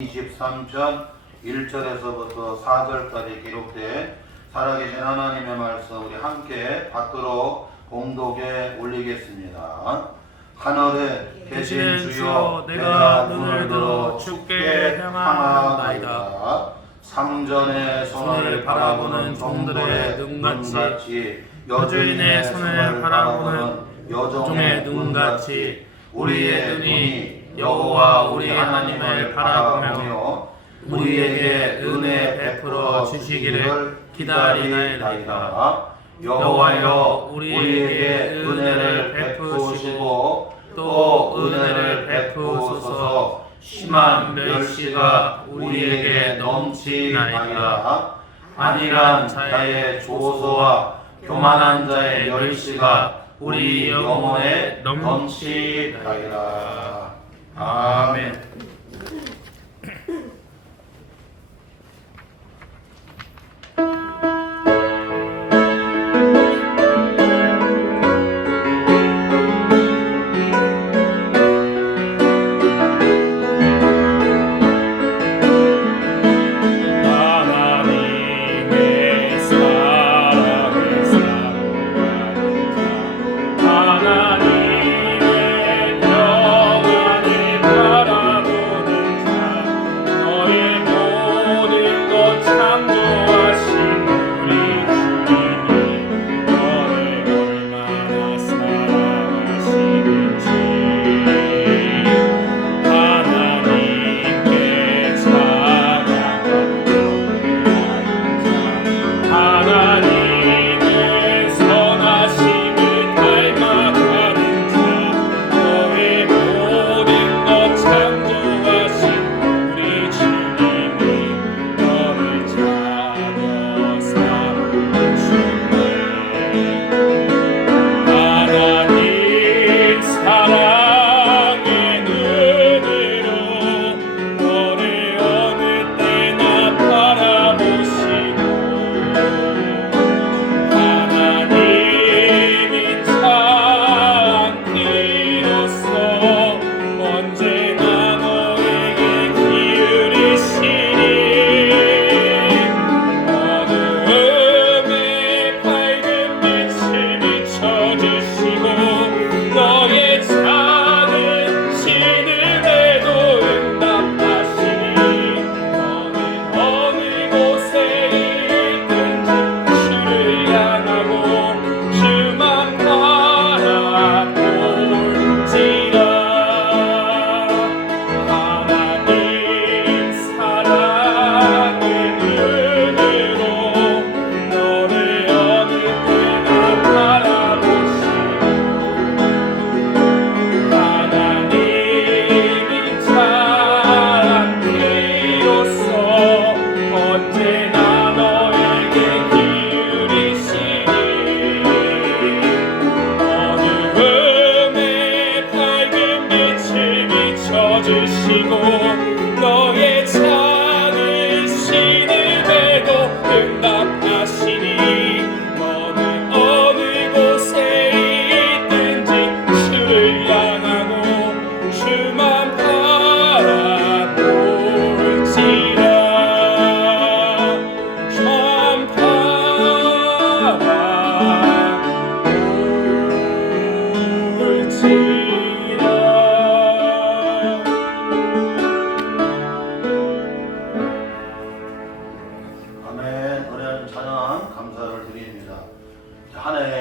23편 1절에서부터 4절까지 기록된 살아계신 하나님의 말씀 우리 함께 받도록 공독에 올리겠습니다. 하늘에 계신 주여, 내가 눈을 들어 주께 향하나이다. 상전의 손을 바라보는 종들의 눈같이, 여주인의 손을 바라보는 여종의 눈같이 우리의 눈이 여호와 우리 하나님을 바라보며 우리에게 은혜 베풀어 주시기를 기다리나이다. 여호와여, 우리에게 은혜를 베푸시고 또 은혜를 베푸소서. 심한 멸시가 우리에게 넘치나이다. 안일한 자의 조소와 교만한 자의 멸시가 우리 영혼에 넘치나이다. 아멘.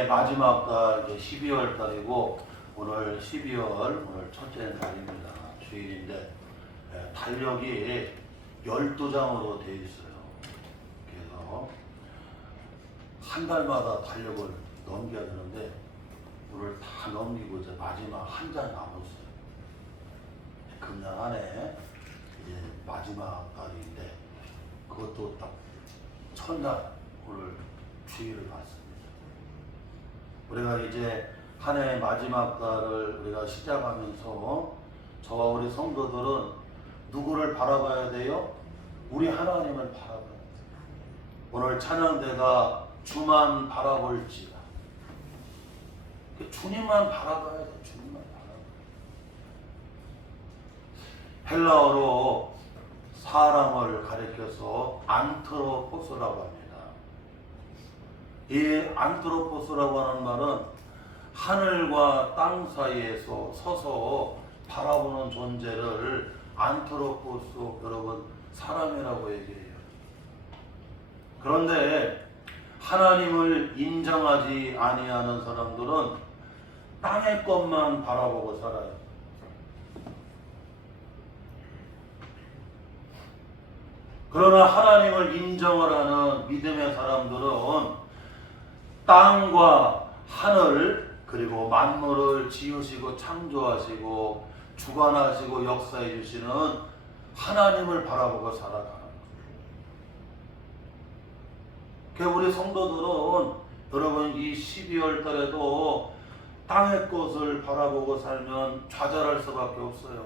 마지막 달 12월 달이고 오늘 12월 오늘 첫째 날입니다. 주일인데 달력이 12장으로 되어 있어요. 그래서 한 달마다 달력을 넘겨야 되는데 오늘 다 넘기고 이제 마지막 한 장 남았어요. 금년 안에 이제 마지막 달인데 그것도 딱 첫날 오늘 주일을 봤습니다. 우리가 이제 한 해의 마지막 달을 우리가 시작하면서 저와 우리 성도들은 누구를 바라봐야 돼요? 우리 하나님을 바라봐야 돼요. 오늘 찬양대가 주만 바라볼지라. 주님만 바라봐야 돼. 주님만 바라봐야 돼. 헬라어로 사람을 가리켜서 안트로포스라고 합니다. 이 안트로포스라고 하는 말은 하늘과 땅 사이에서 서서 바라보는 존재를 안트로포스, 여러분, 사람이라고 얘기해요. 그런데 하나님을 인정하지 아니하는 사람들은 땅의 것만 바라보고 살아요. 그러나 하나님을 인정을 하는 믿음의 사람들은 땅과 하늘 그리고 만물을 지으시고 창조하시고 주관하시고 역사해 주시는 하나님을 바라보고 살아가는 거예요. 그러니까 우리 성도들은 여러분 이 12월 달에도 땅의 것을 바라보고 살면 좌절할 수밖에 없어요.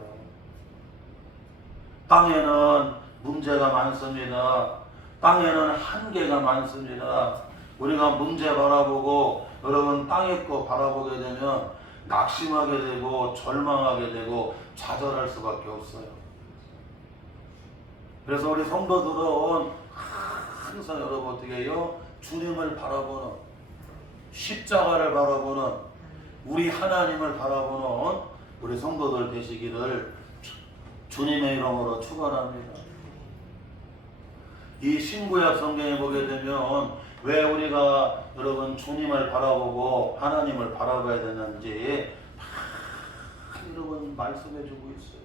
땅에는 문제가 많습니다. 땅에는 한계가 많습니다. 우리가 문제 바라보고 여러분 땅의 거 바라보게 되면 낙심하게 되고 절망하게 되고 좌절할 수밖에 없어요. 그래서 우리 성도들은 항상 여러분 어떻게 해요? 주님을 바라보는, 십자가를 바라보는, 우리 하나님을 바라보는 우리 성도들 되시기를 주님의 이름으로 축원합니다. 이 신구약 성경에 보게 되면 왜 우리가 여러분 주님을 바라보고 하나님을 바라봐야 되는지 여러분 말씀해 주고 있어요.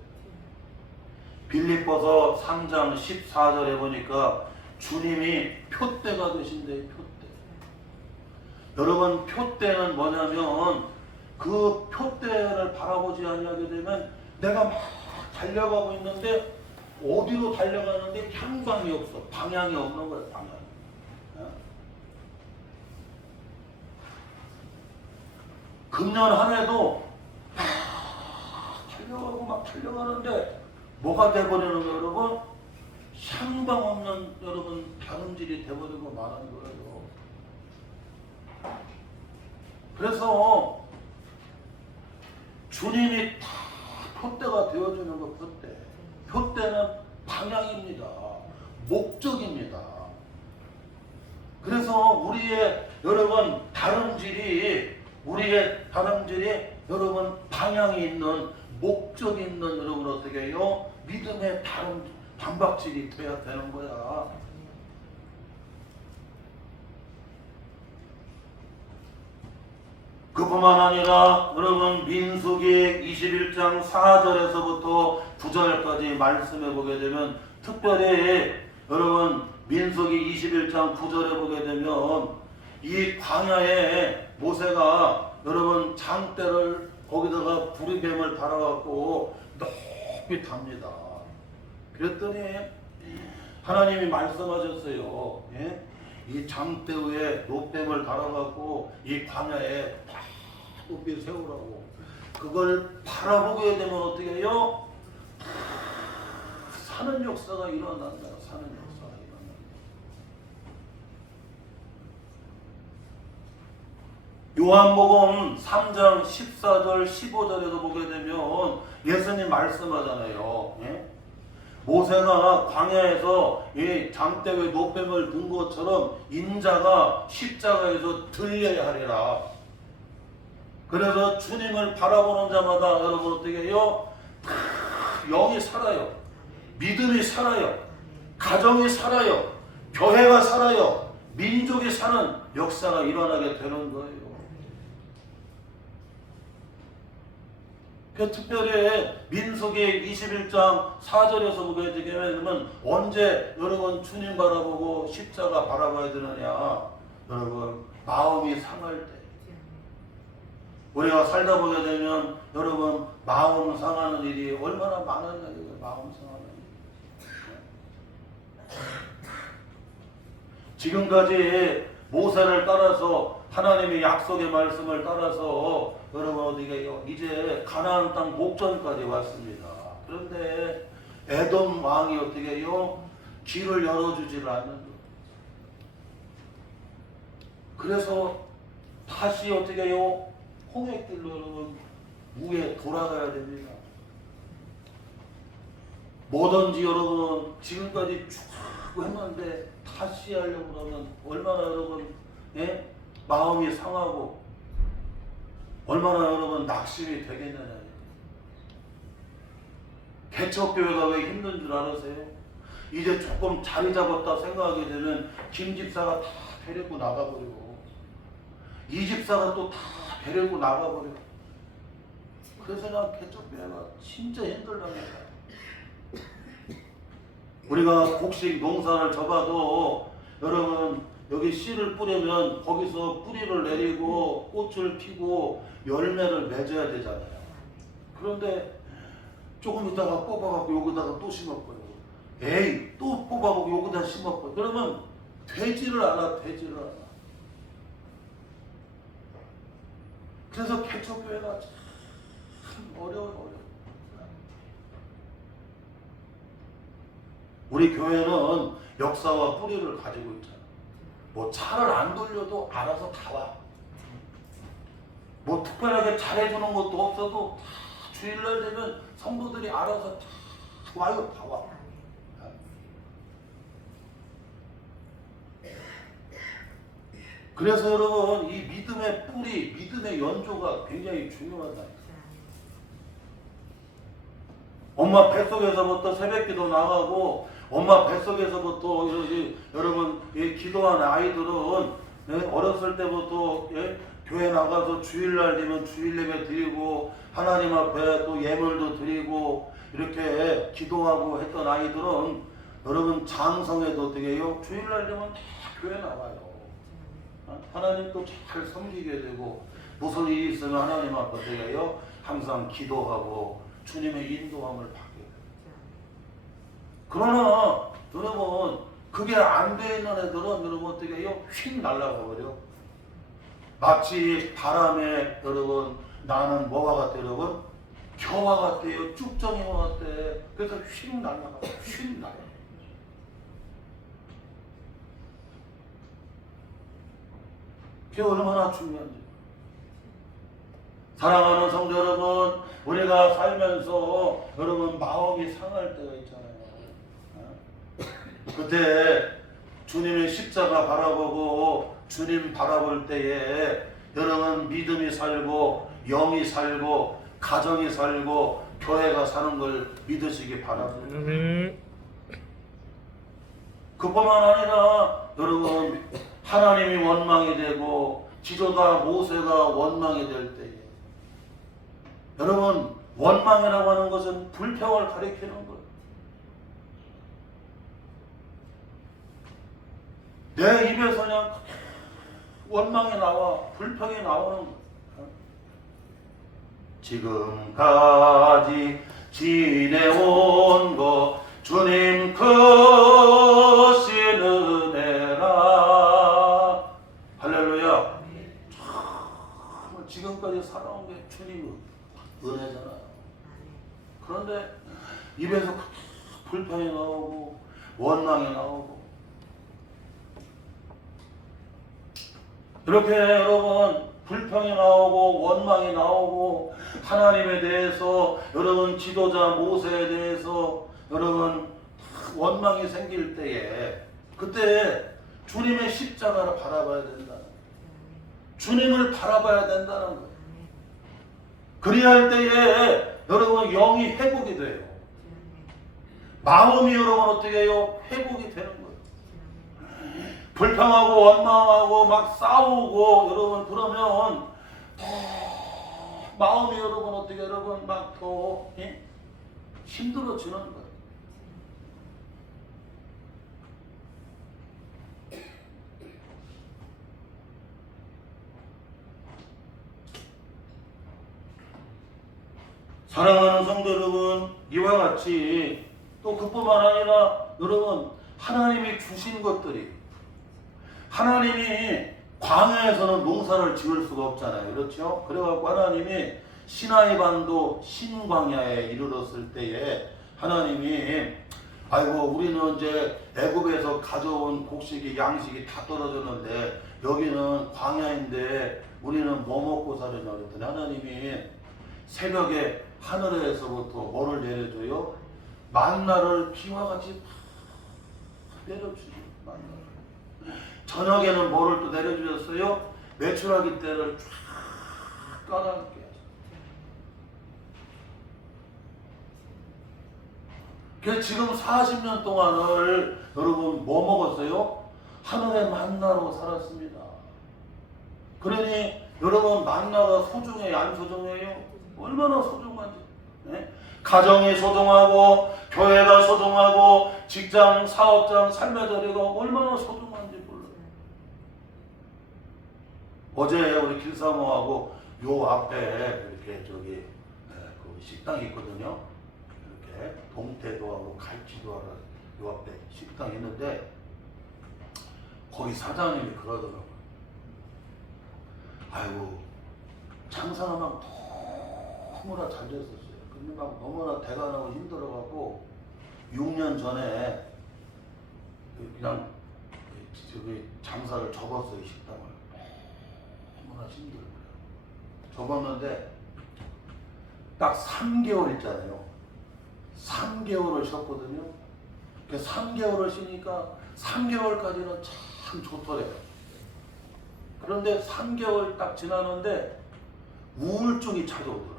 빌립보서 3장 14절에 보니까 주님이 표대가 되신대요. 표대. 여러분 표대는 뭐냐면 그 표대를 바라보지 아니하게 되면 내가 막 달려가고 있는데 어디로 달려가는데 향방이 없어. 방향이 없는 거예요. 방향이. 금년 한 해도 달려가고 막 달려가는데 뭐가 돼버리는 거예요, 여러분? 향방 없는 여러분 다름질이 돼버리고 말하는 거예요. 그래서 주님이 다 표대가 되어주는 거, 표대. 표대는 방향입니다. 목적입니다. 그래서 우리의 여러분 다름질이 여러분 방향이 있는, 목적이 있는 여러분 어떻게 해요? 믿음의 단박질이 돼야 되는 거야. 그뿐만 아니라 여러분 민수기 21장 4절에서부터 9절까지 말씀해 보게 되면, 특별히 여러분 민수기 21장 9절에 보게 되면 이 광야에 모세가 여러분 장대를 거기다가 부리뱀을 달아갖고 높이 답니다. 그랬더니 하나님이 말씀하셨어요. 예? 이 장대 위에 노뱀을 달아갖고 이 광야에 다 높이 세우라고. 그걸 바라보게 되면 어떻게 해요? 사는 역사가 일어난다. 사는 역사가 일어난다. 요한복음 3장 14절 15절에도 보게 되면 예수님 말씀하잖아요. 예? 모세가 광야에서 이 장대 위에 노뱀을 든 것처럼 인자가 십자가에서 들려야 하리라. 그래서 주님을 바라보는 자마다 여러분 어떻게 해요? 영이 살아요. 믿음이 살아요. 가정이 살아요. 교회가 살아요. 민족이 사는 역사가 일어나게 되는 거예요. 그 특별히 민수기 21장 4절에서 보게 되면 언제 여러분 주님 바라보고 십자가 바라봐야 되느냐? 여러분 마음이 상할 때. 우리가 살다 보게 되면 여러분 마음 상하는 일이 얼마나 많았냐. 마음 상하는 일. 지금까지 모세를 따라서 하나님의 약속의 말씀을 따라서 여러분 어디가요? 이제 가나안 땅 목전까지 왔습니다. 그런데 에돔 왕이 어떻게 해요? 길을 열어주지를 않는 거예요. 그래서 다시 어떻게 해요? 홍해길로 여러분 위에 돌아가야 됩니다. 뭐든지 여러분 지금까지 쭉 했는데 다시 하려고 그러면 얼마나 여러분 예? 마음이 상하고 얼마나 여러분 낙심이 되겠느냐. 개척교회가 왜 힘든 줄 아세요? 이제 조금 자리 잡았다 생각하게 되면 김 집사가 다 데리고 나가버리고 이 집사가 또 다 데리고 나가버리고 그래서 난 개척교회가 진짜 힘들답니다. 우리가 곡식 농사를 접어도 여러분 여기 씨를 뿌리면 거기서 뿌리를 내리고 꽃을 피고 열매를 맺어야 되잖아요. 그런데 조금 있다가 뽑아갖고 여기다가 또 심었고요. 에이 또 뽑아갖고 여기다 심었고 그러면 되지를 않아. 그래서 개척교회가 참 어려워요. 우리 교회는 역사와 뿌리를 가지고 있잖아. 뭐 차를 안 돌려도 알아서 다 와. 뭐 특별하게 잘해주는 것도 없어도 다 주일날 되면 성도들이 알아서 다 와요. 다 와. 그래서 여러분 이 믿음의 뿌리, 믿음의 연조가 굉장히 중요하다. 엄마 뱃속에서부터 새벽기도 나가고 엄마 뱃속에서부터 여러분 기도하는 아이들은 어렸을 때부터 교회 나가서 주일날 되면 주일 예배 드리고 하나님 앞에 또 예물도 드리고 이렇게 기도하고 했던 아이들은 여러분 장성에도 어떻게 해요? 주일날 되면 다 교회 나와요. 하나님도 잘 섬기게 되고 무슨 일이 있으면 하나님 앞에 어떻게 해요? 항상 기도하고 주님의 인도함을 받게 돼요. 그러나 여러분 그게 안 돼 있는 애들은 여러분 어떻게 해요? 휙 날아가 버려. 마치 바람에 여러분 나는 뭐와 같아요 여러분? 겨와 같아요. 쭉정이와 같대. 그래서 휙 날아가. 휙 날아가. 그게 얼마나 중요한지. 사랑하는 성도 여러분, 우리가 살면서 여러분 마음이 상할 때가 있잖아요. 그때 주님의 십자가 바라보고 주님 바라볼 때에 여러분 믿음이 살고 영이 살고 가정이 살고 교회가 사는 걸 믿으시기 바랍니다. 그뿐만 아니라 여러분 하나님이 원망이 되고 지도자 모세가 원망이 될 때에 여러분 원망이라고 하는 것은 불평을 가리키는 거예요. 내 입에서 그냥 원망이 나와 불평이 나오는 거예요. 지금까지 지내온 것 주님 크신 은혜라. 할렐루야. 정말 지금까지 살아온 게 주님의 은혜잖아요. 그런데 입에서 불평이 나오고 원망이 나오고 이렇게 여러분 불평이 나오고 원망이 나오고 하나님에 대해서 여러분 지도자 모세에 대해서 여러분 원망이 생길 때에 그때 주님의 십자가를 바라봐야 된다는 거예요. 주님을 바라봐야 된다는 거예요. 그리할 때에 여러분 영이 회복이 돼요. 마음이 여러분 어떻게 해요? 회복이 되는 거예요. 불평하고 원망하고 막 싸우고 여러분 그러면 마음이 여러분 어떻게 여러분 막 더 힘들어지는 거예요. 사랑하는 성도 여러분, 이와 같이 또 그뿐만 아니라 여러분 하나님이 주신 것들이 하나님이 광야에서는 농사를 지을 수가 없잖아요. 그렇죠? 그래갖고 하나님이 시나이 반도 신광야에 이르렀을 때에 하나님이 아이고 우리는 이제 애굽에서 가져온 곡식이 양식이 다 떨어졌는데 여기는 광야인데 우리는 뭐 먹고 사느냐 그랬더니 하나님이 새벽에 하늘에서부터 뭐를 내려줘요? 만나를 비와 같이 내려주죠. 만나를. 저녁에는 뭐를 또 내려주셨어요? 메추라기 떼를 쫙 깔아놓게 하죠. 그래서 지금 40년 동안을 여러분 뭐 먹었어요? 하늘의 만나로 살았습니다. 그러니 여러분 만나가 소중해요? 안 소중해요? 얼마나 소중한지. 네? 가정이 소중하고 교회가 소중하고 직장, 사업장, 삶의 자리가 얼마나 소중한지 몰라요. 어제 우리 길사모하고 요 앞에 이렇게 저기 그 식당이 있거든요. 이렇게 동태도하고 갈치도하고 요 앞에 식당이 있는데 거기 사장님이 그러더라고요. 아이고 장사가 막 너무나 잘 됐었어요. 근데 막 너무나 대가 나고 힘들어갖고 6년 전에 그냥 저기 장사를 접었어요. 식당을. 너무나 힘들어요. 접었는데 딱 3개월 있잖아요. 3개월을 쉬었거든요. 그 3개월을 쉬니까 3개월까지는 참 좋더래요. 그런데 3개월 딱 지나는데 우울증이 찾아오더라.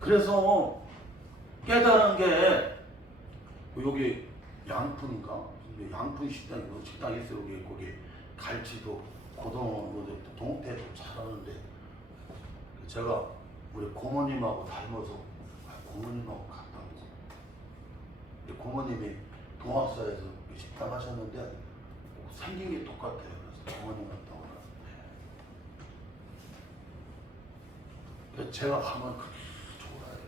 그래서 깨달은 게 여기 양푼인가? 양푼 식당이 있어요. 거기 갈치도 고등어도 동태도 잘하는데 제가 우리 고모님하고 닮아서 고모님하고 갔다 오고 고모님이 동학사에서 식당 하셨는데 생긴 게 똑같아요. 그래서 고모님 갔다 오라. 제가 가면 그렇게 좋아요.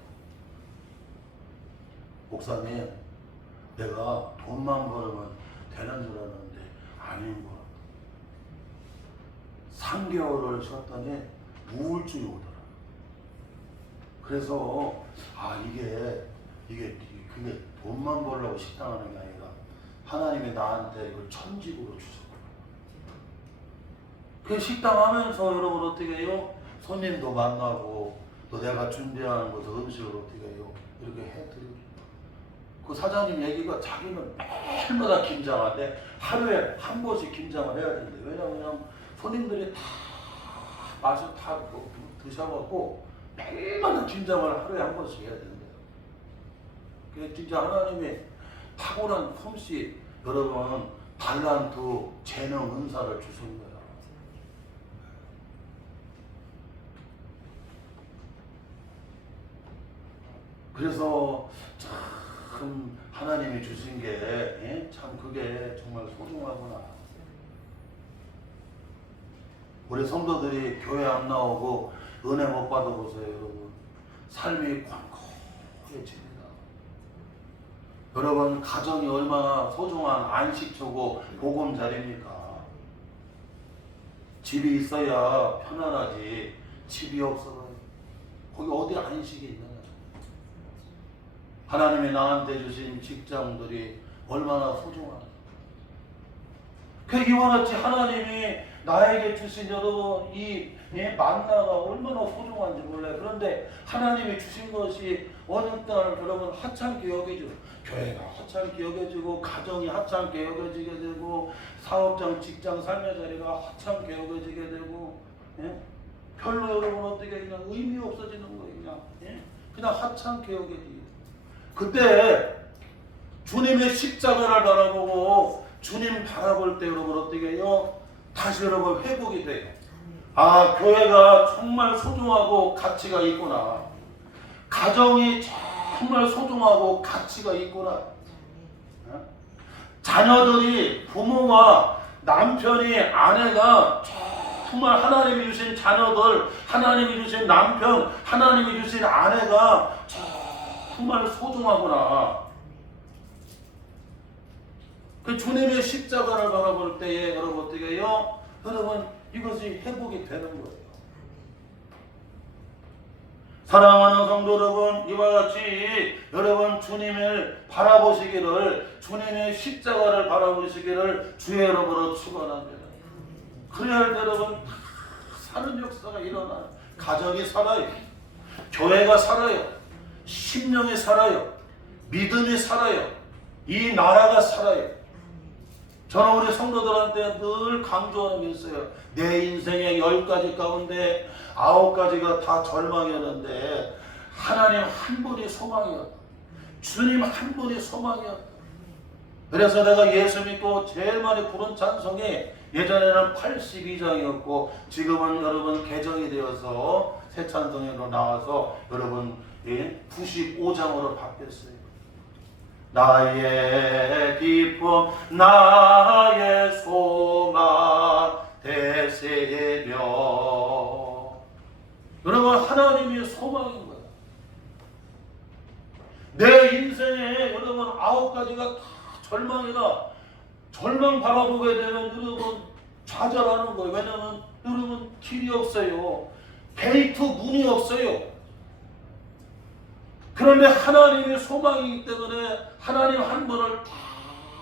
목사님, 내가 돈만 벌으면 되는 줄 알았는데 아닌 거. 3개월을 쉬었더니 우울증이 오더라. 그래서 그게 돈만 벌려고 식당하는 게 아니라 하나님이 나한테 이걸 천직으로 주셨구나. 그 식당 하면서 여러분 어떻게 해요? 손님도 만나고 또 내가 준비하는 것을 음식을 어떻게 해요? 이렇게 해드리고. 그 사장님 얘기가 자기는 매일마다 김장하는데 하루에 한 번씩 김장을 해야 된대. 왜냐면 손님들이 다 맛을 다 드셔갖고 매일마다 김장을 하루에 한 번씩 해야 된대요. 그게 진짜 하나님이 탁월한 솜씨, 여러분 달란트, 재능, 은사를 주신 거예요. 그래서 참 하나님이 주신 게 참 그게 정말 소중하구나. 우리 성도들이 교회 안 나오고 은혜 못 받아보세요, 여러분. 삶이 콩콩해집니다. 여러분 가정이 얼마나 소중한 안식처고 보금자리입니까? 집이 있어야 편안하지. 집이 없어요. 거기 어디 안식이 있느냐. 하나님이 나한테 주신 직장들이 얼마나 소중하냐. 그 이와 같이 하나님이 나에게 주신 여러분 이 만나가 얼마나 소중한지 몰라요. 그런데 하나님이 주신 것이 어느 날 여러분 하찮게 여겨지고 교회가 하찮게 여겨지고 가정이 하찮게 여겨지게 되고 사업장 직장 삶의 자리가 하찮게 여겨지게 되고 별로 여러분 어떻게 그냥 의미 없어지는 거예요. 그냥 하찮게 여겨지게. 그때 주님의 십자가를 바라보고 주님 바라볼 때 여러분 어떻게 해요? 다시 여러분 회복이 돼요. 아, 교회가 정말 소중하고 가치가 있구나. 가정이 정말 소중하고 가치가 있구나. 자녀들이 부모와 남편이 아내가 정말 하나님이 주신 자녀들, 하나님이 주신 남편, 하나님이 주신 아내가 정말 소중하구나. 그 주님의 십자가를 바라볼 때에 여러분 어떻게 해요? 여러분 이것이 회복이 되는 거예요. 사랑하는 성도 여러분, 이와 같이 여러분 주님을 바라보시기를, 주님의 십자가를 바라보시기를 주의 여러분으로 축원합니다. 그래야 할 때 여러분 사는 역사가 일어나요. 가정이 살아요. 교회가 살아요. 심령이 살아요. 믿음이 살아요. 이 나라가 살아요. 저는 우리 성도들한테 늘 강조하는 게 있어요. 내 인생의 10가지 가운데 9가지가 다 절망이었는데 하나님 한 분이 소망이었다. 주님 한 분이 소망이었다. 그래서 내가 예수 믿고 제일 많이 부른 찬송이 예전에는 82장이었고 지금은 여러분 개정이 되어서 새 찬송으로 나와서 여러분 95장으로 바뀌었어요. 나의 기쁨 나의 소망 되세며. 여러분 하나님이 소망인 거예요. 내 인생에 여러분 9가지가 다 절망이다. 절망 바라보게 되면 여러분 좌절하는 거예요. 왜냐하면 여러분 길이 없어요. 게이트 문이 없어요. 그런데 하나님의 소망이기 때문에 하나님 한 분을 다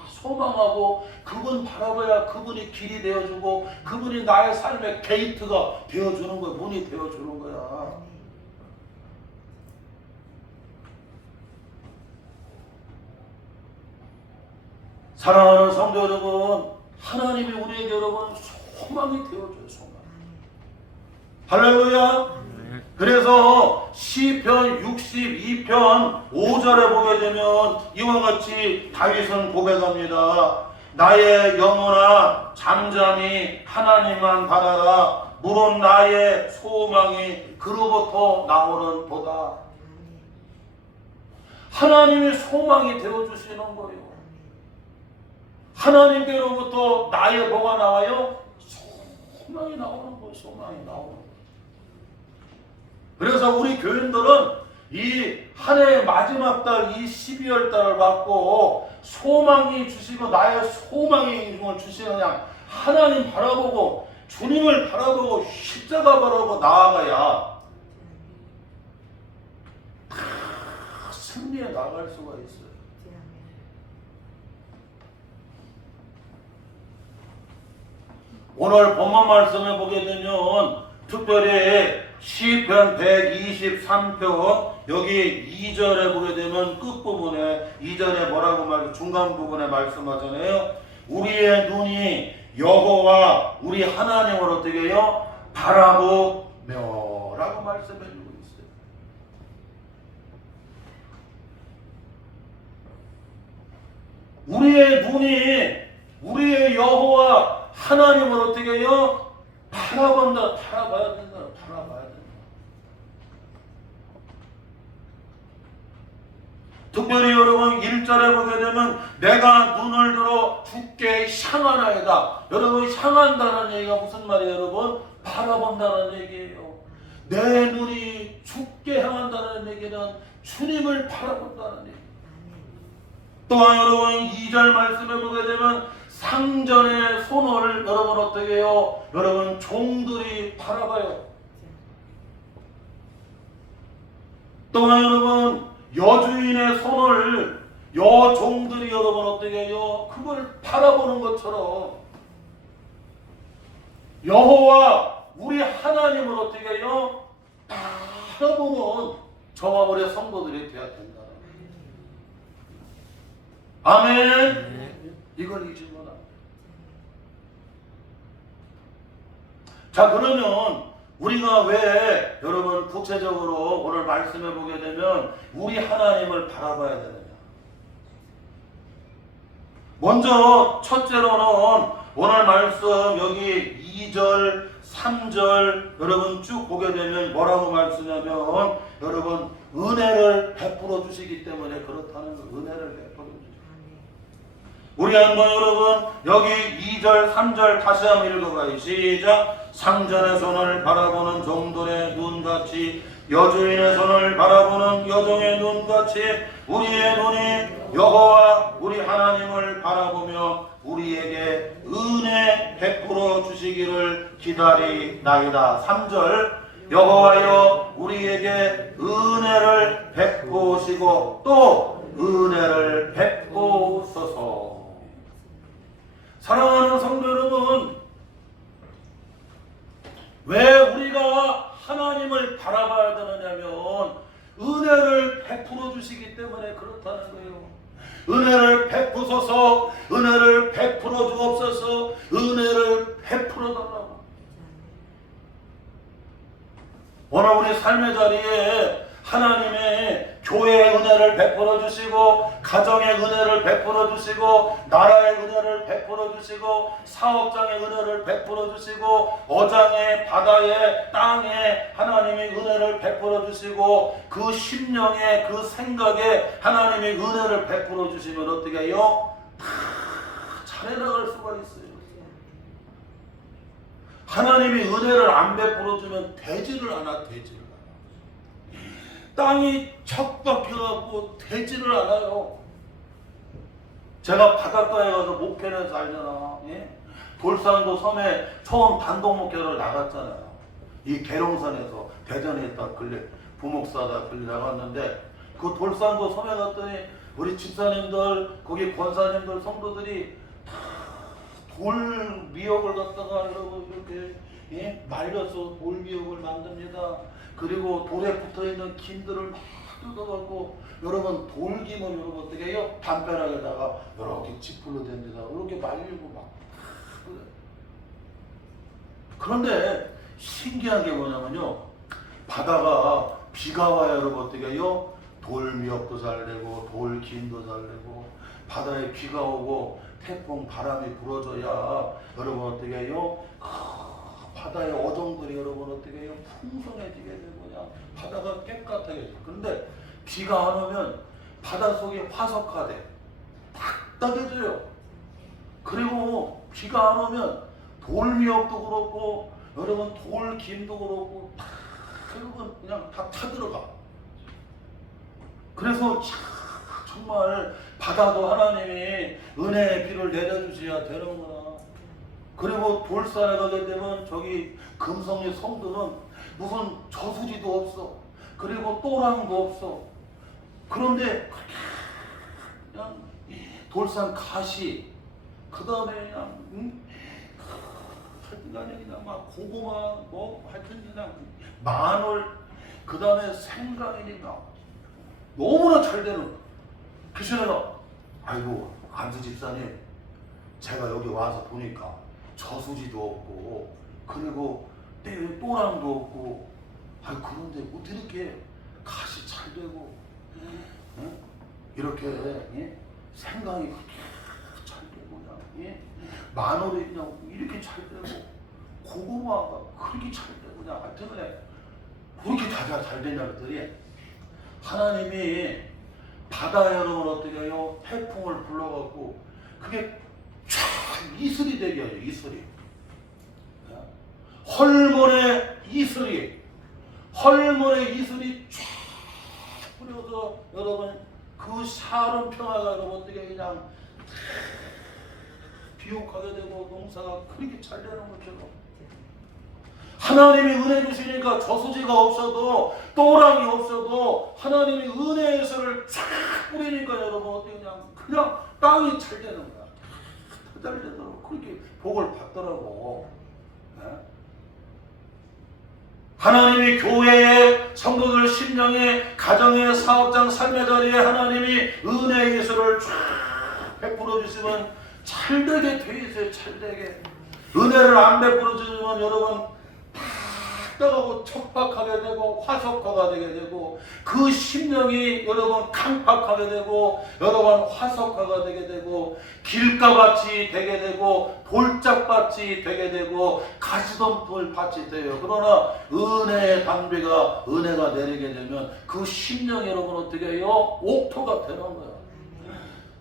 소망하고 그분 바라봐야 그분이 길이 되어주고 그분이 나의 삶의 게이트가 되어주는 거야. 문이 되어주는 거야. 사랑하는 성도 여러분, 하나님이 우리에게 여러분 소망이 되어줘요. 소망. 할렐루야. 그래서 시편 62편 5절에 보게 되면 이와 같이 다윗은 고백합니다. 나의 영혼아 잠잠히 하나님만 바라라. 물은 나의 소망이 그로부터 나오는 도다. 하나님이 소망이 되어주시는 거예요. 하나님께로부터 나의 뭐가 나와요? 소망이 나오는 거예요. 소망이 나오는 거예요. 그래서 우리 교인들은 이 한 해의 마지막 달, 이 12월 달을 받고 소망이 주시고 나의 소망이 주시느냐 하나님 바라보고 주님을 바라보고 십자가 바라보고 나아가야 다 승리에 나아갈 수가 있어요. 오늘 본문 말씀을 보게 되면 특별히 시편 123편 여기 2절에 보게 되면 끝부분에 2절에 뭐라고 중간 부분에 말씀하잖아요. 우리의 눈이 여호와 우리 하나님을 어떻게 해요? 바라보며 라고 말씀해 주고 있어요. 우리의 눈이 우리의 여호와 하나님을 어떻게 해요? 바라본다. 바라봐야 된다. 바라봐야 된다. 특별히 여러분 1절에 보게 되면 내가 눈을 들어 주께 향하나이다. 여러분 향한다는 얘기가 무슨 말이에요? 여러분 바라본다는 얘기예요. 내 눈이 주께 향한다는 얘기는 주님을 바라본다는 얘기예요. 또한 여러분 2절 말씀에 보게 되면 상전의 손을 여러분 어떻게 해요? 여러분 종들이 바라봐요. 또한 여러분 여주인의 손을 여종들이 여러분 어떻게 해요? 그걸 바라보는 것처럼 여호와 우리 하나님을 어떻게 해요? 바라보는 저와 우리 성도들이 되어야 된다. 아멘. 이걸 잊으면 안 돼. 자, 그러면 우리가 왜 여러분 구체적으로 오늘 말씀해 보게 되면 우리 하나님을 바라봐야 되느냐? 먼저 첫째로는 오늘 말씀 여기 2절 3절 여러분 쭉 보게 되면 뭐라고 말씀하냐면 여러분 은혜를 베풀어 주시기 때문에 그렇다는 거. 은혜를 베풀어 주시기. 우리 한번 여러분 여기 2절 3절 다시 한번 읽어봐요. 시작. 상전의 손을 바라보는 종들의 눈같이 여주인의 손을 바라보는 여종의 눈같이 우리의 눈이 여호와 우리 하나님을 바라보며 우리에게 은혜 베풀어 주시기를 기다리나이다. 3절 여호와여 우리에게 은혜를 베푸시고 또 은혜를 베푸소서. 사랑하는 성도 여러분, 왜 우리가 하나님을 바라봐야 되느냐면 은혜를 베풀어 주시기 때문에 그렇다는 거예요. 은혜를 베푸소서, 은혜를 베풀어 주옵소서, 은혜를 베풀어 달라고. 오늘 우리 삶의 자리에 하나님의 교회의 은혜를 베풀어 주시고, 가정의 은혜를 베풀어 주시고, 나라의 은혜를 베풀어 주시고, 사업장의 은혜를 베풀어 주시고, 어장에, 바다에, 땅에 하나님의 은혜를 베풀어 주시고, 그 심령에, 그 생각에 하나님의 은혜를 베풀어 주시면 어떻게 해요? 다 잘 해나갈 수가 있어요. 하나님이 은혜를 안 베풀어 주면 되지를 않아. 땅이 척박해갖고 되지를 않아요. 제가 바닷가에 가서 목회를 살잖아. 예? 돌산도 섬에 처음 단독 목회를 나갔잖아요. 이 계룡산에서 대전에 있다 부목사다 나갔는데, 그 돌산도 섬에 갔더니 우리 집사님들, 거기 권사님들, 성도들이 다 돌 미역을 갖다가 여러분 이렇게, 예? 말려서 돌 미역을 만듭니다. 그리고 돌에 붙어있는 김들을 막 뜯어갖고, 여러분 돌김을 여러분 어떻게 해요? 담벼락에다가 이렇게 지풀로 댄 데다가 이렇게 말리고 막. 그런데 신기한 게 뭐냐면요, 바다가 비가 와야 여러분 어떻게 해요? 돌미역도 잘 되고 돌김도 잘 되고, 바다에 비가 오고 태풍 바람이 불어줘야 여러분 어떻게 해요? 바다의 어종들이 여러분 어떻게 해요? 풍성해지게 되고, 그냥 바다가 깨끗하게. 그런데 비가 안 오면 바닷속이 화석화돼 딱딱해져요. 그리고 비가 안 오면 돌미역도 그렇고 여러분 돌김도 그렇고 다 여러분 그냥 다 타들어가. 그래서 정말 바다도 하나님이 은혜의 비를 내려주셔야 되는구나. 그리고 돌산에 가게 되면 저기 금성리 성도는 무슨 저수지도 없어. 그리고 또랑도 없어. 그런데 그냥 돌산 가시, 그 다음에 그냥 하여튼 그냥 막 고구마, 뭐 하여튼 그냥 마늘, 그 다음에 생강이니 막 너무나 잘 되는. 그래서 내가 아이고 안수 집사님, 제가 여기 와서 보니까 저수지도 없고 그리고 또랑도 없고, 그런데 어떻게 이렇게 가시 잘 되고, 이렇게 생강이 그렇게 잘 되고, 그냥 마늘이 그냥 이렇게 잘 되고, 고구마가 그렇게 잘 되고, 그냥 하여튼 그렇게 다 잘 되냐 그랬더니, 하나님이 바다에 여러분 어떻게 해요? 태풍을 불러갖고 그게 쫙 이슬이 되게 하죠. 이슬이. 헐몬의 이슬이 쫙 뿌려서 여러분 그 샤론 평화가 여러분 어떻게 그냥 비옥하게 되고 농사가 그렇게 잘 되는 것처럼, 하나님이 은혜 주시니까 저수지가 없어도 또랑이 없어도 하나님이 은혜의 설을 쫙 뿌리니까 여러분 어떻게 그냥 땅이 잘 되는 거야. 잘 되더라고. 그렇게 복을 받더라고. 하나님이 교회의 성도들 심령에, 가정의, 사업장, 삶의 자리에 하나님이 은혜의 예수를 쫙 베풀어 주시면 잘되게 돼 있어요. 잘되게. 은혜를 안 베풀어 주시면 여러분 딱딱하고 척박하게 되고 화석화가 되게 되고, 그 심령이 여러분 강팍하게 되고 여러분 화석화가 되게 되고, 길가밭이 되게 되고 돌짝밭이 되게 되고 가시덤불밭이 돼요. 그러나 은혜의 단비가 은혜가 내리게 되면 그 심령이 여러분 어떻게 해요? 옥토가 되는 거예요.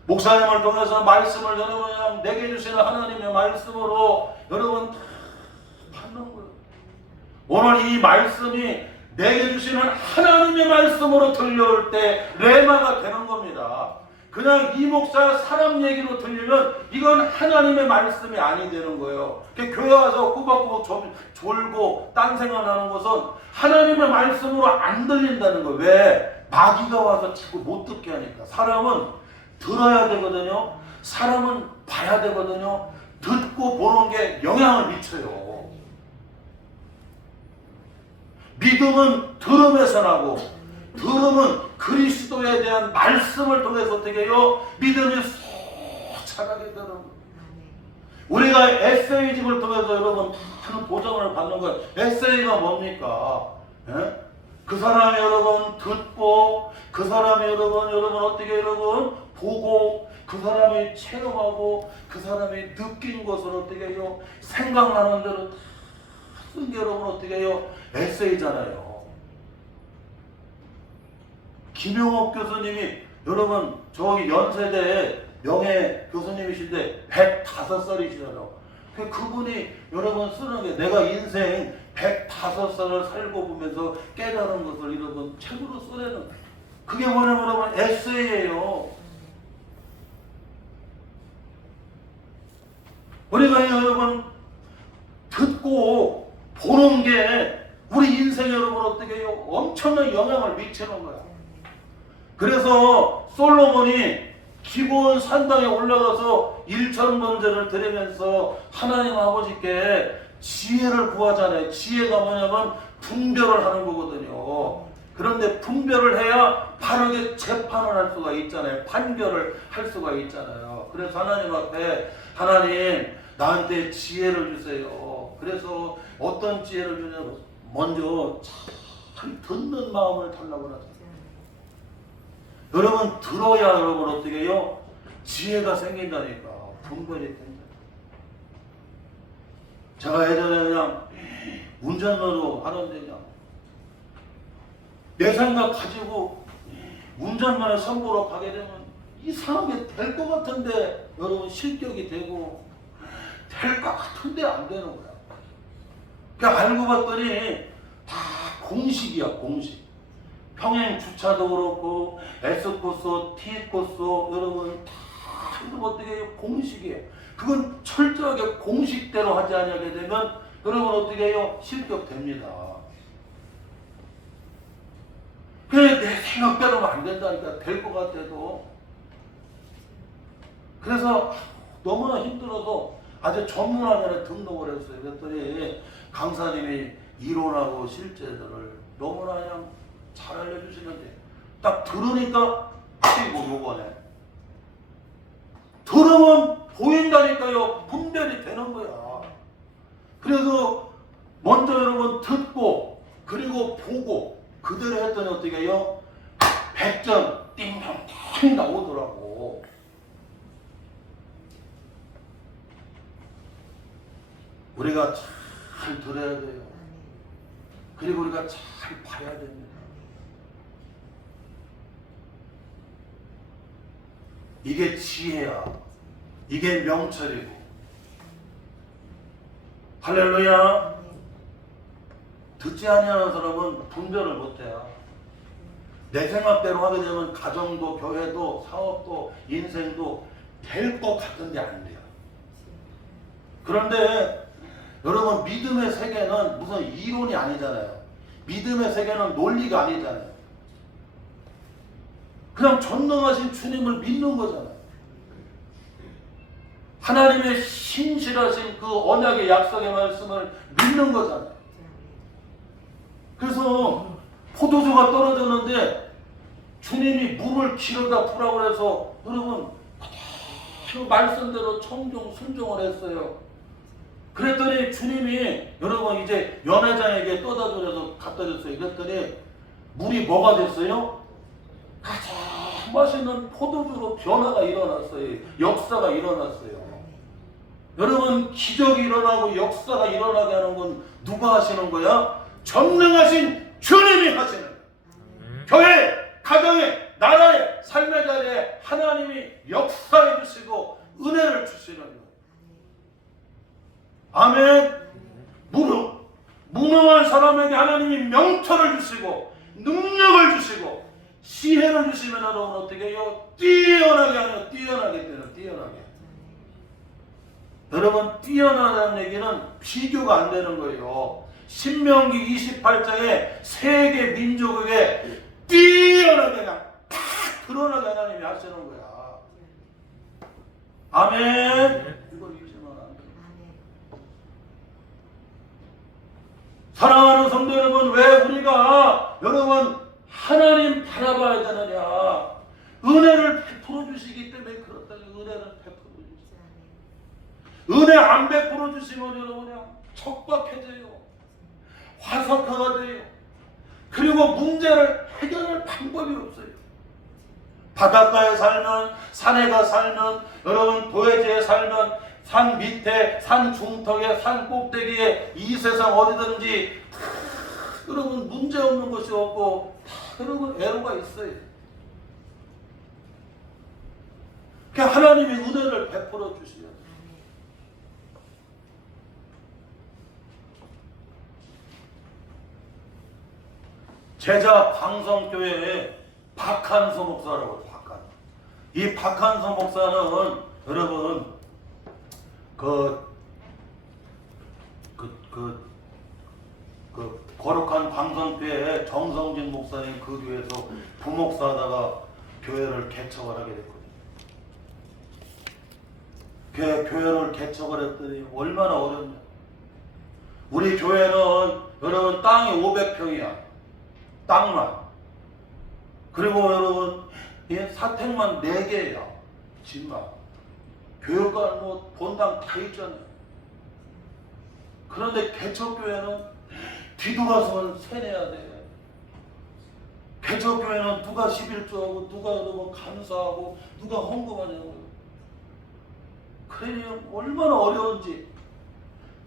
목사님을 통해서 말씀을 여러분 내게 주시는 하나님의 말씀으로 여러분 받는 거예요. 오늘 이 말씀이 내게 주시는 하나님의 말씀으로 들려올 때 레마가 되는 겁니다. 그냥 이 목사 사람 얘기로 들리면 이건 하나님의 말씀이 아니 되는 거예요. 교회 와서 꾸벅꾸벅 졸고 딴 생각하는 것은 하나님의 말씀으로 안 들린다는 거예요. 왜? 마귀가 와서 자꾸 못 듣게 하니까. 사람은 들어야 되거든요. 사람은 봐야 되거든요. 듣고 보는 게 영향을 미쳐요. 믿음은 들음에서 나고 들음은 그리스도에 대한 말씀을 통해서 어떻게 해요? 믿음이 쏙 자라게 되는 거예요. 우리가 에세이집을 통해서 여러분 큰 보장을 받는 거예요. 에세이가 뭡니까? 예? 그 사람이 여러분 듣고 그 사람이 여러분 어떻게 여러분 보고 그 사람이 체험하고 그 사람이 느낀 것을 어떻게 해요? 생각나는 대로 쓴 게 여러분 어떻게 해요? 에세이잖아요. 김용옥 교수님이 여러분 저기 연세대 명예 교수님이신데 105살이시잖아요. 그분이 여러분 쓰는 게 내가 인생 105살을 살고 보면서 깨달은 것을 여러분 책으로 써내는 그게 뭐냐면 여러분 에세이예요. 우리가 여러분 듣고 보는 게 우리 인생에 여러분 어떻게 해요? 엄청난 영향을 미치는 거야. 그래서 솔로몬이 기브온 산당에 올라가서 1,000번제를 드리면서 하나님 아버지께 지혜를 구하잖아요. 지혜가 뭐냐면 분별을 하는 거거든요. 그런데 분별을 해야 바르게 재판을 할 수가 있잖아요. 판결을 할 수가 있잖아요. 그래서 하나님 앞에 하나님 나한테 지혜를 주세요. 그래서 어떤 지혜를 주냐면 먼저 잘 듣는 마음을 달라고 하잖아요. 여러분 들어야 여러분 어떻게 해요? 지혜가 생긴다니까. 분별이 된다. 제가 예전에 그냥 운전으로 하는데 그냥 내 생각 가지고 운전면허 선보러 가게 되면 이상하게 될 것 같은데 여러분 실격이 되고 될 것 같은데 안 되는 거야. 그냥 알고 봤더니 다 공식이야. 공식. 평행 주차도 그렇고 S코스, T코스 여러분 다 어떻게 해요? 공식이에요. 그건 철저하게 공식대로 하지 않게 되면 여러분 어떻게 해요? 실격됩니다. 그래 내 생각대로는 안 된다니까. 될 것 같아도. 그래서 너무나 힘들어서 아주 전문학원에 등록을 했어요. 그랬더니 강사님이 이론하고 실제들을 너무나 그냥 잘 알려주시는데 딱 들으니까 이거 요거네. 들으면 보인다니까요. 분별이 되는 거야. 그래서 먼저 여러분 듣고 그리고 보고 그대로 했더니 어떻게 해요? 100점 띵띵 나오더라고. 우리가 잘 들어야 돼요. 그리고 우리가 잘 봐야 됩니다. 이게 지혜야. 이게 명철이고. 할렐루야. 듣지 아니하는 사람은 분별을 못해요. 내 생각대로 하게 되면 가정도 교회도 사업도 인생도 될 것 같은데 안 돼요. 그런데 여러분 믿음의 세계는 무슨 이론이 아니잖아요. 믿음의 세계는 논리가 아니잖아요. 그냥 전능하신 주님을 믿는 거잖아요. 하나님의 신실하신 그 언약의 약속의 말씀을 믿는 거잖아요. 그래서 포도주가 떨어졌는데 주님이 물을 기르다 부라고 해서 여러분 그 말씀대로 청종 순종을 했어요. 그랬더니 주님이 여러분 이제 연회장에게 떠다 줘서 갖다 줬어요. 그랬더니 물이 뭐가 됐어요? 가장 맛있는 포도주로 변화가 일어났어요. 역사가 일어났어요. 여러분 기적이 일어나고 역사가 일어나게 하는 건 누가 하시는 거야? 전능하신 주님이 하시는 거야. 교회, 가정에, 나라에, 삶의 자리에 하나님이 역사해 주시고 은혜를 주시는 거예요. 아멘. 무능한 사람에게 하나님이 명철을 주시고 능력을 주시고 지혜를 주시면 여러분 어떻게 해요? 뛰어나게 하는 뛰어나게 되는 뛰어나게. 여러분 뛰어나다는 얘기는 비교가 안 되는 거예요. 신명기 28장에 세계 민족에게 뛰어나게 그냥 탁 드러나게 하나님이 하시는 거야. 아멘. 이걸 잊으면 안 돼. 사랑하는 성도 여러분, 왜 우리가 여러분 하나님 바라봐야 되느냐? 은혜를 베풀어 주시기 때문에 그렇다. 은혜를 베풀어 주시죠. 은혜 안 베풀어 주시면 여러분 척박해져요. 화석화가 돼요. 그리고 문제를 해결할 방법이 없어요. 바닷가에 살면, 산에 가 살면, 여러분 도해지에 살면, 산 밑에, 산 중턱에, 산 꼭대기에, 이 세상 어디든지 다 여러분 문제 없는 것이 없고 다 여러분 애로가 있어요. 그 하나님의 은혜를 베풀어 주셔야 돼요. 제자 방성교회에 박한서 목사라고 해요. 이 박한서 목사는 여러분 거룩한 방성교회 정성진 목사님 그 교회에서 부목사하다가 교회를 개척을 하게 됐거든요. 교회를 개척을 했더니 얼마나 어렵냐. 우리 교회는 여러분 땅이 500평이야. 땅만. 그리고 여러분 사택만 4개야. 집만. 교육관 본당 다 있잖아요. 그런데 개척교회는 뒤돌아서만 세내야 돼. 개척교회는 누가 11조하고 누가 여러분 감사하고 누가 헌금하냐고요. 그러니 얼마나 어려운지.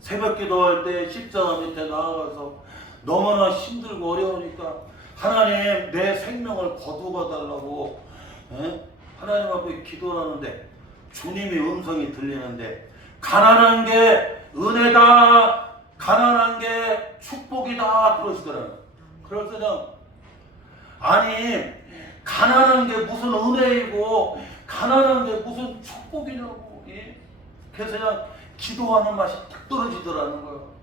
새벽 기도할 때 십자가 밑에 나아가서 너무나 힘들고 어려우니까 하나님 내 생명을 거두어 달라고 하나님 앞에 기도를 하는데 주님의 음성이 들리는데 가난한 게 은혜다, 가난한 게 축복이다 그러시더라고요. 그래서 그냥 아니 가난한 게 무슨 은혜이고 가난한 게 무슨 축복이냐고. 그래서 그냥 기도하는 맛이 딱 떨어지더라는 거예요.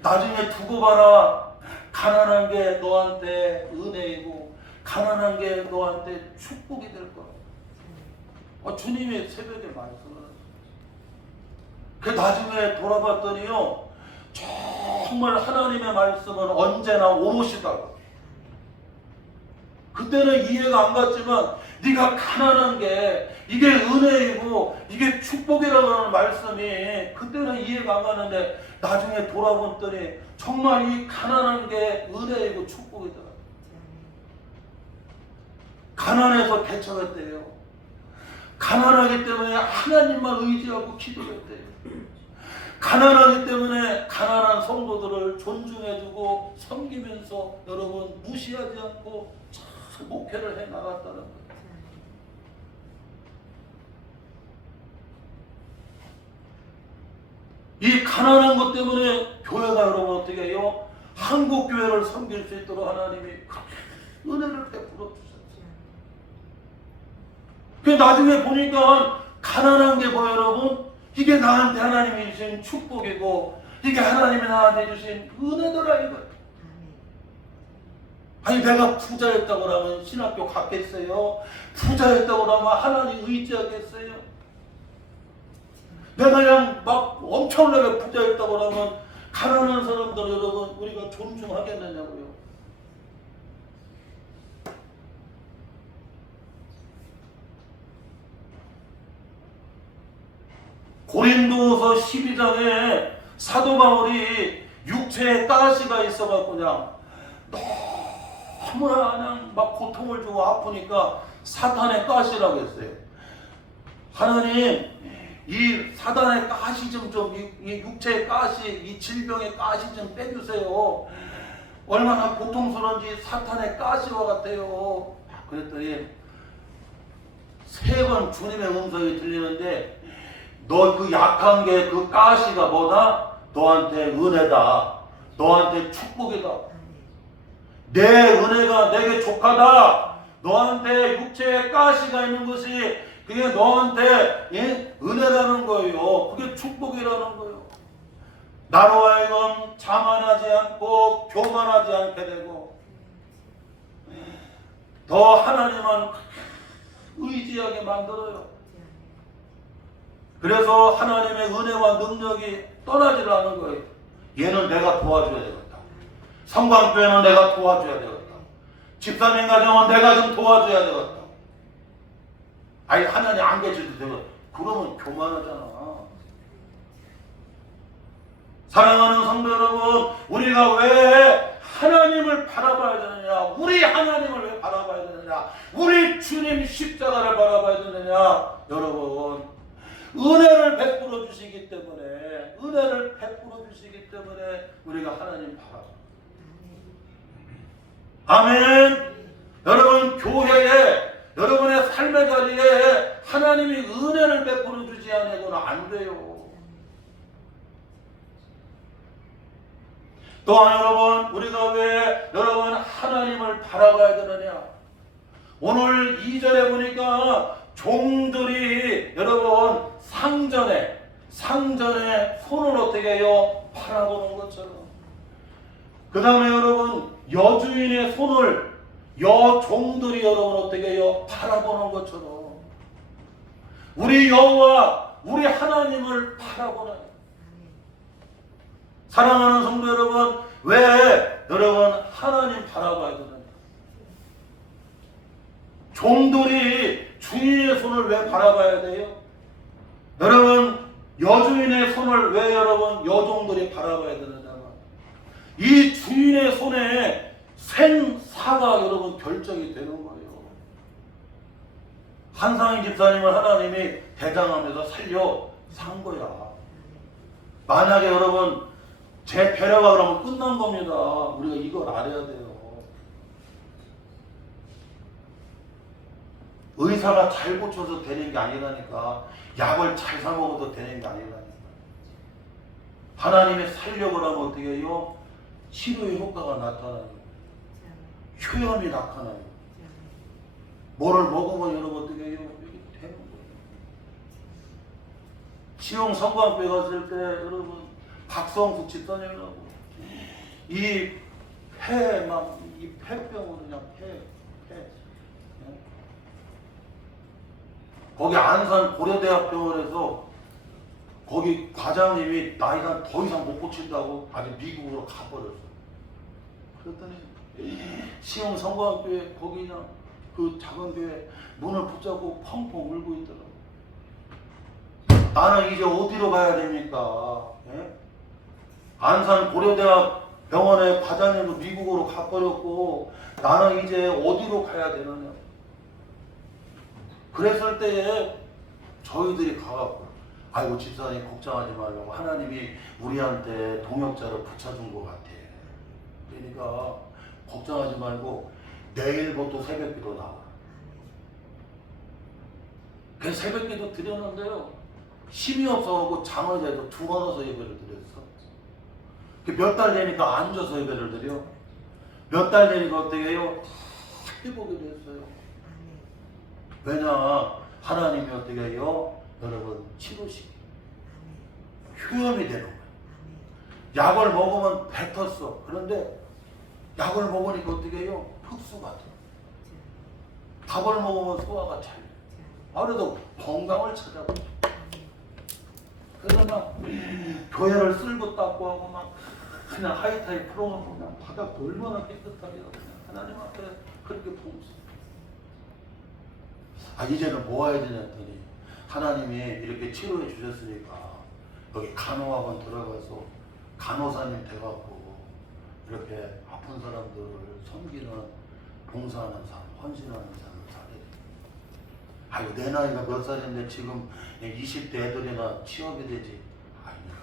나중에 두고 봐라. 가난한 게 너한테 은혜이고 가난한 게 너한테 축복이 될 거야. 주님의 새벽에 말씀을 그 나중에 돌아봤더니요 정말 하나님의 말씀은 언제나 오롯이다고. 그때는 이해가 안 갔지만 네가 가난한 게 이게 은혜이고 이게 축복이라고 하는 말씀이 그때는 이해가 안 가는데 나중에 돌아봤더니 정말 이 가난한 게 은혜이고 축복이더라. 가난해서 개척했대요. 가난하기 때문에 하나님만 의지하고 기도했대요. 가난하기 때문에 가난한 성도들을 존중해주고 섬기면서 여러분 무시하지 않고 참 목회를 해 나갔다는 거예요. 이 가난한 것 때문에 교회가 여러분 어떻게 해요? 한국 교회를 섬길 수 있도록 하나님이 은혜를 베풀어 주셨어요. 그 나중에 보니까 가난한 게 뭐예요, 여러분? 이게 나한테 하나님이 주신 축복이고 이게 하나님이 나한테 주신 은혜더라 이거예요. 아니 내가 부자였다고 하면 신학교 갔겠어요? 부자였다고 하면 하나님 의지하겠어요? 내가 그냥 막 엄청나게 부자였다고 하면 가난한 사람들 여러분 우리가 존중하겠느냐고요. 고린도서 12장에 사도 바울이 육체에 가시가 있어갖고 그냥 너무나 그냥 막 고통을 주고 아프니까 사탄의 가시라고 했어요. 하나님 이 사단의 가시 이 육체의 가시, 이 질병의 가시 좀 빼주세요. 얼마나 고통스러운지 사탄의 가시와 같아요. 그랬더니 3번 주님의 음성이 들리는데 너 그 약한 게 그 가시가 뭐다? 너한테 은혜다. 너한테 축복이다. 내 은혜가 내게 족하다. 너한테 육체에 가시가 있는 것이 그게 너한테 은혜라는 거예요. 그게 축복이라는 거예요. 나로 하여금 자만하지 않고 교만하지 않게 되고 더 하나님만 의지하게 만들어요. 그래서 하나님의 은혜와 능력이 떠나질 않은 거예요. 얘는 내가 도와줘야 되겠다. 성광교회는 내가 도와줘야 되겠다. 집사님 가정은 내가 좀 도와줘야 되겠다. 아니 하나님 안 계셔도 되고 그러면 교만하잖아. 사랑하는 성도 여러분, 우리가 왜 하나님을 바라봐야 되느냐? 우리 하나님을 왜 바라봐야 되느냐? 우리 주님 십자가를 바라봐야 되느냐? 여러분, 은혜를 베풀어 주시기 때문에, 은혜를 베풀어 주시기 때문에 우리가 하나님 바라봐요. 아멘. 여러분, 교회에, 여러분의 삶의 자리에 하나님이 은혜를 베풀어 주지 않고는 안 돼요. 또한 여러분, 우리가 왜 여러분 하나님을 바라봐야 되느냐? 오늘 2절에 보니까 종들이 여러분 상전에 손을 어떻게 해요? 바라보는 것처럼. 그 다음에 여러분 여주인의 손을 여종들이 여러분 어떻게 해요? 바라보는 것처럼 우리 여호와 우리 하나님을 바라보는. 사랑하는 성도 여러분, 왜 여러분 하나님 바라봐야 되느냐? 종들이 주인의 손을 왜 바라봐야 돼요? 여러분 여주인의 손을 왜 여러분 여종들이 바라봐야 되느냐? 이 주인의 손에 생사가 여러분 결정이 되는 거예요. 한상희 집사님을 하나님이 대장하면서 살려 산 거야. 만약에 여러분 제 배려가 그러면 끝난 겁니다. 우리가 이걸 알아야 돼요. 의사가 잘 고쳐서 되는 게 아니라니까. 약을 잘 사 먹어도 되는 게 아니라니까. 하나님의 살려고 하면 어떻게 해요? 치료의 효과가 나타나요. 효염이 나타나요. 뭐를 먹으면 여러분 어떻게 해요? 이게 되는 거예요. 시흥 성광교회 갔을 때 여러분 박성숙 집사님이라고 이 폐병으로 그냥 거기 안산 고려대학병원에서 거기 과장님이 나이가 더 이상 못 고친다고 아주 미국으로 가버렸어. 그랬더니 시흥 성광교회 거기 그냥 그 작은 교회 문을 붙잡고 펑펑 울고 있더라고. 나는 이제 어디로 가야 됩니까? 예? 안산 고려대학 병원의 과장님도 미국으로 가버렸고 나는 이제 어디로 가야 되느냐. 그랬을 때에 저희들이 가갖고 아이고 집사님 걱정하지 말라고 하나님이 우리한테 동역자를 붙여준 것 같아. 그러니까 걱정하지 말고 내일부터 새벽기도 나와. 그래서 새벽기도 드렸는데요. 힘이 없어갖고 잠을 자서 2번 와서 예배를 드렸어. 몇 달 되니까 앉아서 예배를 드려. 몇 달 되니까 어떻게 해요? 다 회복이 됐어요. 왜냐? 하나님이 어떻게 해요? 여러분 치료식 효염이 되는 거예요. 약을 먹으면 뱉었어. 그런데 약을 먹으니까 어떻게 해요? 흡수가 돼. 밥을 먹으면 소화가 잘 돼. 아무래도 건강을 찾아보죠. 그래서 막 교회를 쓸고 닦고 하고 막 그냥 하이타이 풀어놓고 그냥 바닥도 얼마나 깨끗하게 그냥 하나님 앞에 그렇게 봉사. 이제는 뭐 해야 되냐 했더니 하나님이 이렇게 치료해 주셨으니까 여기 간호학원 들어가서 간호사님 돼갖고 이렇게 아픈 사람들을 섬기는 봉사하는 사람, 헌신하는 사람을 살아야 돼. 내 나이가 몇 살인데 지금 20대 애들이나 취업이 되지? 아니야.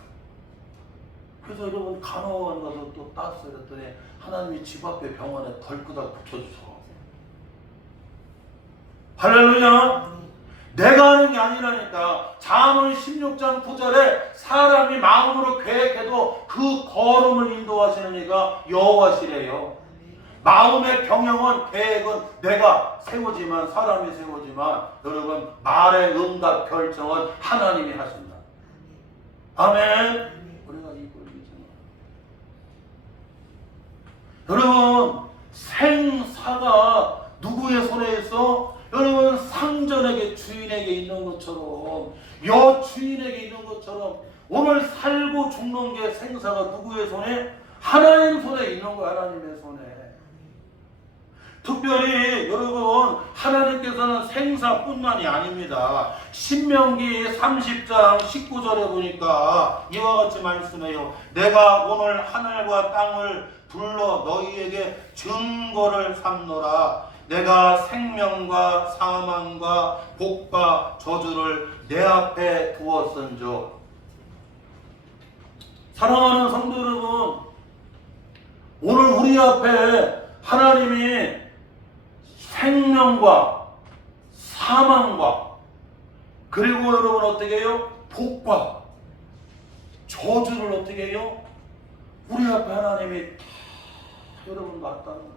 그래서 여러분 간호학원 가서 또 땄어요. 그랬더니 하나님이 집 앞에 병원에 덜끄덕 붙여주셔. 할렐루야. 내가 하는 게 아니라니까. 잠언 16장 9절에 사람이 마음으로 계획해도 그 걸음을 인도하시는 이가 여호와시래요. 마음의 경영은 계획은 내가 세우지만 사람이 세우지만 여러분 말의 응답 결정은 하나님이 하신다. 아멘. 우리가 이걸 믿잖아. 여러분 생사가 누구의 손에 있어? 여러분 상전에게 주인에게 있는 것처럼 여주인에게 있는 것처럼 오늘 살고 죽는 게 생사가 누구의 손에? 하나님 손에 있는 거야. 하나님의 손에. 특별히 여러분 하나님께서는 생사뿐만이 아닙니다. 신명기 30장 19절에 보니까 이와 같이 말씀해요. 내가 오늘 하늘과 땅을 불러 너희에게 증거를 삼노라. 내가 생명과 사망과 복과 저주를 내 앞에 두었은즉. 사랑하는 성도 여러분, 오늘 우리 앞에 하나님이 생명과 사망과 그리고 여러분 어떻게 해요? 복과 저주를 어떻게 해요? 우리 앞에 하나님이 다 여러분 놨다는 거예요.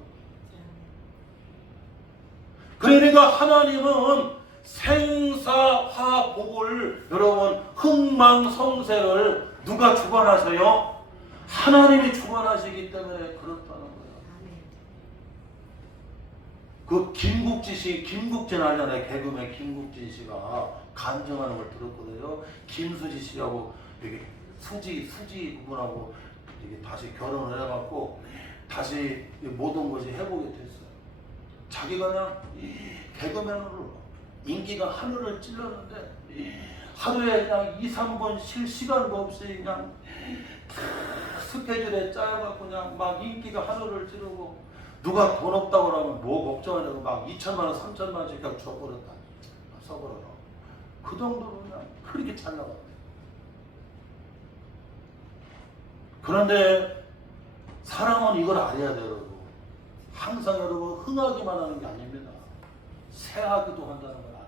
그러니까 하나님은 생사화복을 여러분 흥망성쇠를 누가 주관하세요? 하나님이 주관하시기 때문에 그렇다는 거예요. 그 김국진 알잖아요. 개그맨 김국진 씨가 간증하는 걸 들었거든요. 김수지 씨하고 여기 수지 그분하고 이게 다시 결혼을 해갖고 다시 모든 것이 회복이 됐어요. 자기가 그냥 개그맨으로 인기가 하늘을 찔렀는데 하루에 그냥 2-3번 쉴 시간도 없이 그냥 스케줄에 짜여갖고 그냥 막 인기가 하늘을 찌르고 누가 돈 없다고 그러면 뭐 걱정하냐고 막 2천만 원, 3천만 원씩 그냥 줘버렸다. 써버려요. 그 정도로 그냥 그렇게 잘 나갔대. 그런데 사람은 이걸 알아야 돼요, 여러분. 항상 여러분 흥하기만 하는 게 아닙니다. 새하기도 한다는 걸 알아요.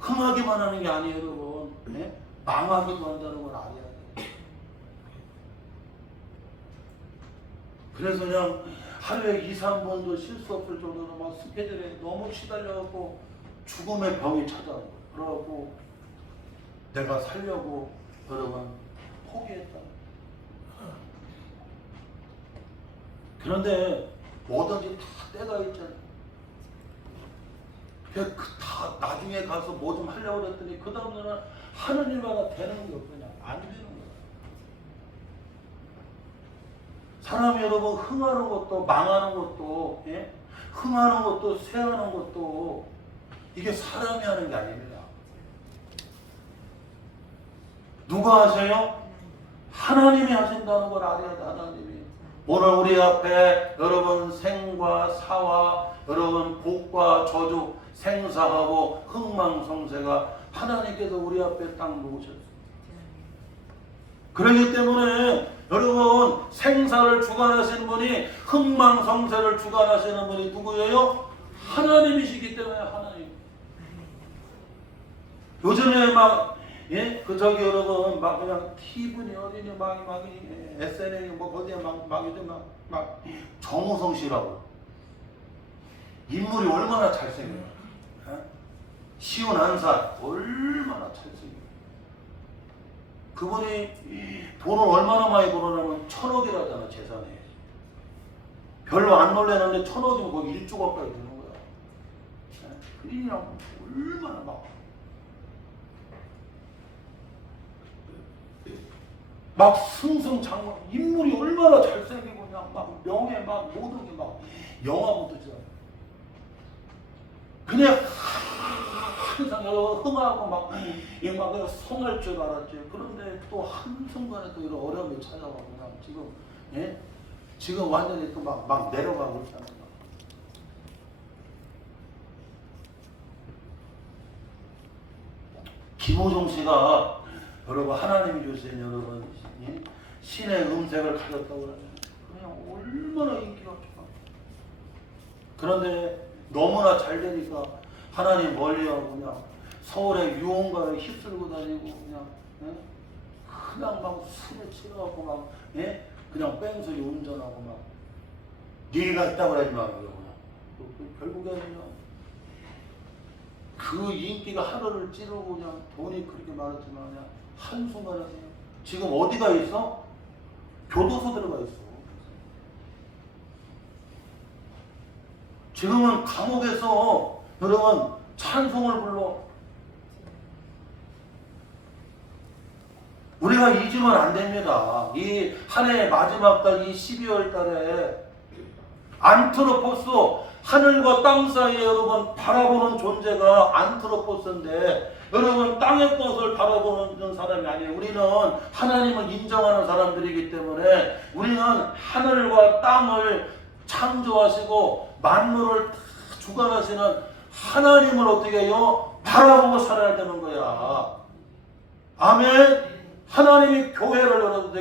흥하기만 하는 게 아니에요, 여러분. 네? 망하기도 한다는 걸 알아야 돼요. 그래서 그냥 하루에 2-3번도 쉴 수 없을 정도로 막 스케줄에 너무 시달려갖고 죽음의 병이 찾아와요. 그래갖고 내가 살려고 여러분 포기했다. 그런데 뭐든지 다 때가 있잖아요. 다 나중에 가서 뭐 좀 하려고 그랬더니 그 다음에는 하는 일마다 되는 게 없으냐. 안 되는 거야. 사람이 여러분 흥하는 것도 망하는 것도 흥하는 것도 쇠하는 것도 이게 사람이 하는 게 아닙니다. 누가 하세요? 하나님이 하신다는 걸 알아야 돼. 하나님이. 오늘 우리 앞에 여러분 생과 사와 여러분 복과 저주 생사하고 흥망성쇠가 하나님께서 우리 앞에 딱 놓으셨어요. 그렇기 때문에 여러분 생사를 주관하시는 분이 흥망성쇠를 주관하시는 분이 누구예요? 하나님이시기 때문에 하나님. 요즘에 막 저기 여러분 막 그냥 TV니 어디니 막 SNS니 뭐 어디에 막 요즘 막 정우성 씨라고 인물이 얼마나 잘생겨요. 시운 한살 얼마나 잘생겨요. 그분이 돈을 얼마나 많이 벌어냐면 1,000억이라잖아 재산이. 별로 안 놀래는데 1,000억이면 거의 1조 가까이 되는 거야. 그냥 얼마나 막 승승장구 인물이 얼마나 잘생기고 그냥 막 명예 막 모든 게 막 영화부터 잖아. 그냥 항상 흥하고 막 성할 줄 알았지. 그런데 또 한순간에 또 이런 어려움이 찾아와서 그냥 지금 완전히 또 막 내려가고 있잖아요. 김호중 씨가 여러분 하나님이 주신 여러분 신의 음색을 가졌다고 그러면 그냥 얼마나 인기가 좋아. 그런데 너무나 잘 되니까 하나님 멀리하고 그냥 서울에 유흥가에 휩쓸고 다니고 그냥 막 술에 취해갖고 막 그냥 뺑소니 운전하고 막 네가 있다고 그러지 말고요. 결국에는 그 인기가 하늘을 찌르고 그냥 돈이 그렇게 많았지만 그냥 한순간에 지금 어디가 있어? 교도소 들어가 있어. 지금은 감옥에서 여러분 찬송을 불러. 우리가 잊으면 안 됩니다. 이 한 해의 마지막 달, 이 12월 달에 안트로포스, 하늘과 땅 사이에 여러분 바라보는 존재가 안트로포스인데, 여러분 땅의 것을 바라보는 사람이 아니에요. 우리는 하나님을 인정하는 사람들이기 때문에 우리는 하늘과 땅을 창조하시고 만물을 다 주관하시는 하나님을 어떻게 해요? 바라보고 살아야 되는 거야. 아멘. 하나님이 교회를 여러분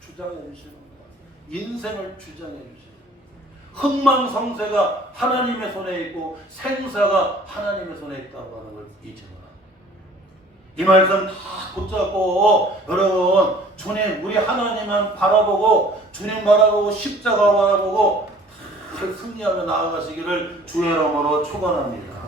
주장해 주시는 거야. 인생을 주장해 주시는 거야. 흥망성쇠가 하나님의 손에 있고 생사가 하나님의 손에 있다고 하는 걸 잊지 마라. 이 말씀 다 붙잡고 여러분 주님, 우리 하나님만 바라보고 주님 바라보고 십자가 바라보고 다 승리하며 나아가시기를 주의 이름으로 축원합니다.